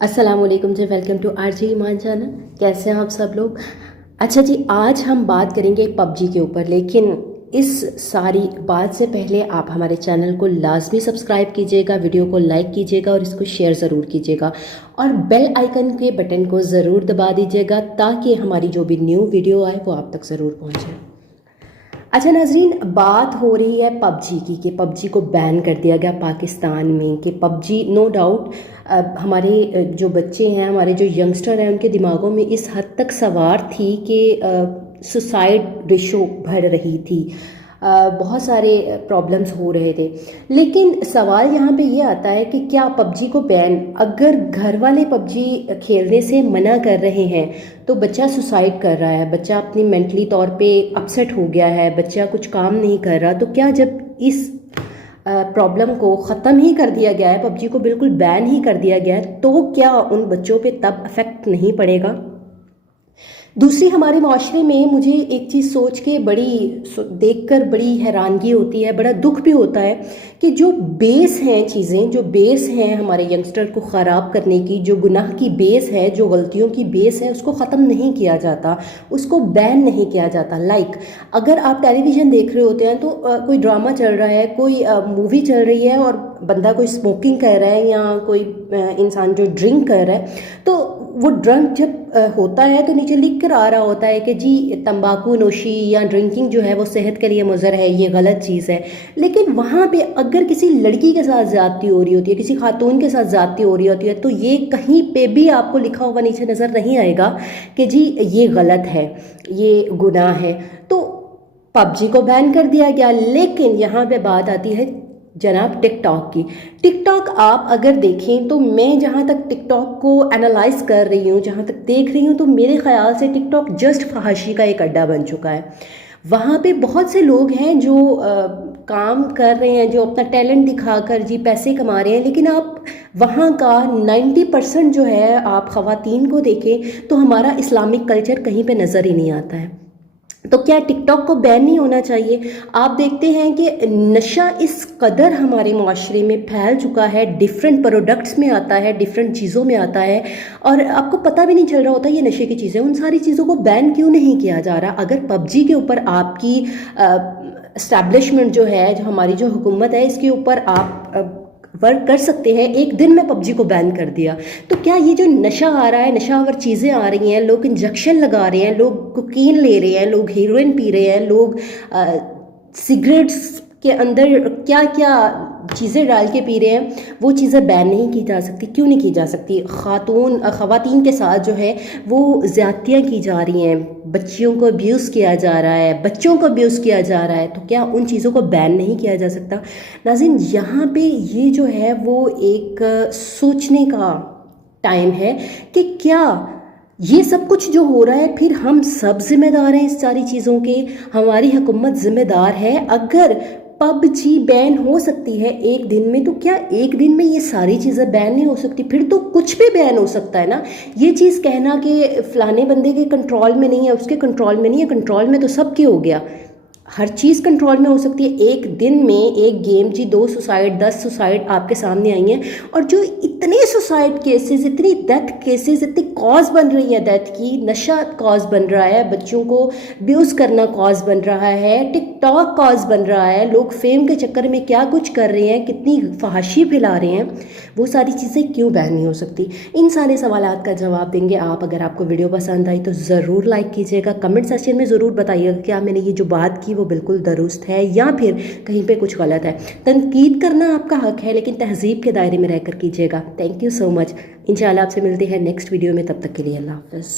अस्सलाम वालेकुम जी, welcome to RJ Iman channel. कैसे हैं आप सब लोग? अच्छा जी, आज हम बात करेंगे पबजी के ऊपर, लेकिन इस सारी बात से पहले आप हमारे चैनल को लाजमी सब्सक्राइब कीजिएगा, वीडियो को लाइक कीजिएगा और इसको शेयर ज़रूर कीजिएगा और बेल आइकन के बटन को ज़रूर दबा दीजिएगा ताकि हमारी जो भी न्यू वीडियो आए वो आप तक ज़रूर पहुँचे। अच्छा नाजरीन, बात हो रही है पबजी की कि पबजी को बैन कर दिया गया पाकिस्तान में, कि पबजी नो डाउट हमारे जो बच्चे हैं, हमारे जो यंगस्टर हैं, उनके दिमागों में इस हद तक सवार थी कि सुसाइड रेशो बढ़ रही थी, बहुत सारे प्रॉब्लम्स हो रहे थे। लेकिन सवाल यहाँ पे ये आता है कि क्या पबजी को बैन, अगर घर वाले पबजी खेलने से मना कर रहे हैं तो बच्चा सुसाइड कर रहा है, बच्चा अपनी मेंटली तौर पे अपसेट हो गया है, बच्चा कुछ काम नहीं कर रहा, तो क्या जब इस प्रॉब्लम को ख़त्म ही कर दिया गया है, पबजी को बिल्कुल बैन ही कर दिया गया है, तो क्या उन बच्चों पे तब अफेक्ट नहीं पड़ेगा? दूसरी, हमारे माशरे में मुझे एक चीज़ सोच के देखकर बड़ी हैरानगी होती है, बड़ा दुख भी होता है कि जो बेस हैं चीज़ें, जो बेस हैं हमारे यंगस्टर को ख़राब करने की, जो गुनाह की बेस है, जो गलतियों की बेस है, उसको ख़त्म नहीं किया जाता, उसको बैन नहीं किया जाता। अगर आप टेलीविज़न देख रहे होते हैं तो कोई ड्रामा चल रहा है, कोई मूवी चल रही है और बंदा कोई स्मोकिंग कर रहा है या कोई इंसान जो ड्रिंक कर रहा है, तो वो ड्रंक जब होता है तो नीचे लिख कर आ रहा होता है कि जी तंबाकू नोशी या ड्रिंकिंग जो है वो सेहत के लिए मुज़र है, ये गलत चीज़ है। लेकिन वहाँ पे अगर किसी लड़की के साथ ज़्यादती हो रही होती है, किसी खातून के साथ ज़्यादती हो रही होती है, तो ये कहीं पे भी आपको लिखा हुआ नीचे नज़र नहीं आएगा कि जी ये गलत है, ये गुनाह है। तो पबजी को बैन कर दिया गया, लेकिन यहाँ पे बात आती है जनाब टिकटॉक की। टिकटॉक आप अगर देखें तो मैं जहाँ तक टिकटॉक को एनालाइज कर रही हूँ, जहाँ तक देख रही हूँ, तो मेरे ख्याल से टिकटॉक जस्ट फहाशी का एक अड्डा बन चुका है। वहाँ पे बहुत से लोग हैं जो काम कर रहे हैं, जो अपना टैलेंट दिखाकर जी पैसे कमा रहे हैं, लेकिन आप वहाँ का 90% जो है, आप ख़वातीन को देखें तो हमारा इस्लामिक कल्चर कहीं पे नज़र ही नहीं आता है। तो क्या टिकटॉक को बैन नहीं होना चाहिए? आप देखते हैं कि नशा इस कदर हमारे माशरे में फैल चुका है, डिफरेंट प्रोडक्ट्स में आता है, डिफरेंट चीज़ों में आता है और आपको पता भी नहीं चल रहा होता ये नशे की चीज़ें। उन सारी चीज़ों को बैन क्यों नहीं किया जा रहा? अगर पबजी के ऊपर आपकी इस्टेब्लिशमेंट जो है, जो हमारी जो हुकूमत है, इसके ऊपर आप वर्क कर सकते हैं, एक दिन में पबजी को बैन कर दिया, तो क्या ये जो नशा आ रहा है, नशावर चीज़ें आ रही हैं, लोग इंजेक्शन लगा रहे हैं, लोग कोकीन ले रहे हैं, लोग हेरोइन पी रहे हैं, लोग सिगरेट्स के अंदर क्या क्या चीज़ें डाल के पी रहे हैं, वो चीज़ें बैन नहीं की जा सकती? क्यों नहीं की जा सकती? ख़वातीन के साथ जो है वो ज़्यादतियाँ की जा रही हैं, बच्चियों को अब्यूज़ किया जा रहा है, बच्चों को अब्यूज़ किया जा रहा है, तो क्या उन चीज़ों को बैन नहीं किया जा सकता? नाज़रीन, यहाँ पे ये जो है वो एक सोचने का टाइम है कि क्या ये सब कुछ जो हो रहा है, फिर हम सब जिम्मेदार हैं इस सारी चीज़ों के? हमारी हुकूमत जिम्मेदार है? अगर पबजी बैन हो सकती है एक दिन में, तो क्या एक दिन में ये सारी चीज़ें बैन नहीं हो सकती? फिर तो कुछ भी बैन हो सकता है ना। ये चीज़ कहना कि फ़लाने बंदे के कंट्रोल में नहीं है, उसके कंट्रोल में नहीं है, कंट्रोल में तो सबके हो गया। हर चीज़ कंट्रोल में हो सकती है। एक दिन में एक गेम जी 2 सुसाइड 10 सुसाइड आपके सामने आई हैं, और जो इतने सुसाइड केसेस, इतनी डेथ केसेस, इतनी कॉज बन रही है डेथ की, नशा कॉज बन रहा है, बच्चों को अब्यूज़ करना कॉज बन रहा है, टिकटॉक कॉज बन रहा है, लोग फेम के चक्कर में क्या कुछ कर रहे हैं, कितनी फहाशी फैला रहे हैं, वो सारी चीज़ें क्यों बैन नहीं हो सकती? इन सारे सवालात का जवाब देंगे आप। अगर आपको वीडियो पसंद आई तो ज़रूर लाइक कीजिएगा, कमेंट सेक्शन में ज़रूर बताइएगा क्या मैंने ये जो बात की वो बिल्कुल दुरुस्त है या फिर कहीं पे कुछ गलत है। तनकीद करना आपका हक है, लेकिन तहज़ीब के दायरे में रहकर कीजिएगा। Thank you so much. इंशाल्लाह आपसे मिलते हैं नेक्स्ट वीडियो में, तब तक के लिए अल्लाह हाफ़िज़।